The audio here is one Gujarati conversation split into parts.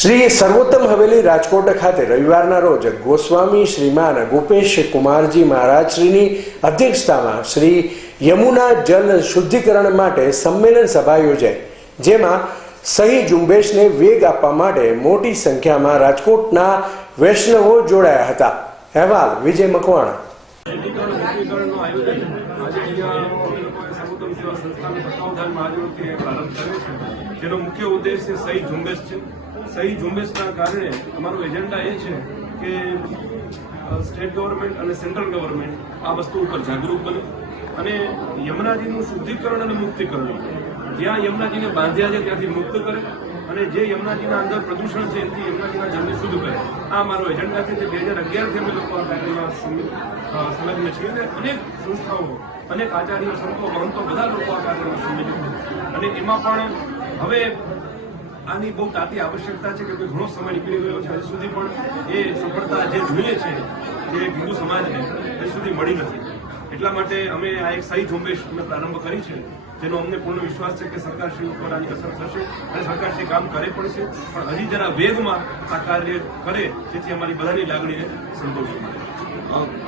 શ્રી સર્વોત્તમ હવેલી રાજકોટ ખાતે રવિવારના રોજ ગોસ્વામી શ્રીમાન ગોપેશ કુમારજી મહારાજશ્રીની અધ્યક્ષતામાં શ્રી યમુના જલ શુદ્ધિકરણ માટે સંમેલન સભા યોજાઈ, જેમાં સહી ઝુંબેશને વેગ આપવા માટે મોટી સંખ્યામાં રાજકોટના વૈષ્ણવો જોડાયા હતા. અહેવાલ વિજય મકવાણા. જેનો મુખ્ય ઉદ્દેશ્ય સહી ઝુંબેશ છે. સહી ઝુંબેશના કારણે અમારો એજન્ડા એ છે કે સ્ટેટ ગવર્મેન્ટ અને સેન્ટ્રલ ગવર્મેન્ટ આ વસ્તુ ઉપર જાગૃત બને અને યમુનાજીનું શુદ્ધિકરણ અને મુક્તિકરણ, જ્યાં યમુનાજીને બાંધ્યા છે ત્યાંથી મુક્ત કરે અને જે યમુનાજીના અંદર પ્રદૂષણ છે એથી યમુનાજીના જળને શુદ્ધ કરે. આ મારો એજન્ડા છે. જે 2011થી અમે લોકો આ કાર્યમાં સંલગ્ન છીએ અને અનેક સંસ્થાઓ, અનેક આચાર્યો, સંતો, મહંતો બધા લોકો આ કાર્યમાં સંમિલિત છે અને એમાં પણ હવે આની બહુ તાતી આવશ્યકતા છે કે ઘણો સમય નીકળી ગયો છે. હજી સુધી પણ એ સફળતા જે જોઈએ છે જે હિન્દુ સમાજને હજી સુધી મળી નથી. એટલા માટે અમે આ એક સહી ઝુંબેશ અમે પ્રારંભ કરી છે, જેનો અમને પૂર્ણ વિશ્વાસ છે કે સરકારશ્રી ઉપર આની અસર થશે અને સરકારશ્રી કામ કરે પણ છે, પણ હજી જરા વેગમાં આ કાર્ય કરે જેથી અમારી બધાની લાગણીને સંતોષ મળે.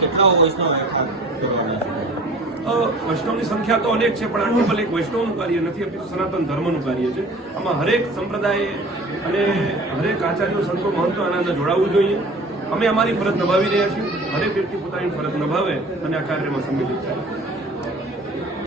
કેટલા વૈષ્ણવ વૈષ્ણવની સંખ્યા તો અનેક છે, પણ આ કેવલ એક વૈષ્ણવનું કાર્ય નથી, અપિતું સનાતન ધર્મનું કાર્ય છે. આમાં હરેક સંપ્રદાય અને હરેક આચાર્યો, સંતો, મહંતો આના અંદર જોડાવવું જોઈએ. અમે અમારી ફરજ નિભાવી રહ્યા છીએ. હરેક વ્યક્તિ પોતાની ફરજ નિભાવે અને આ કાર્યમાં સંમિલિત થાય.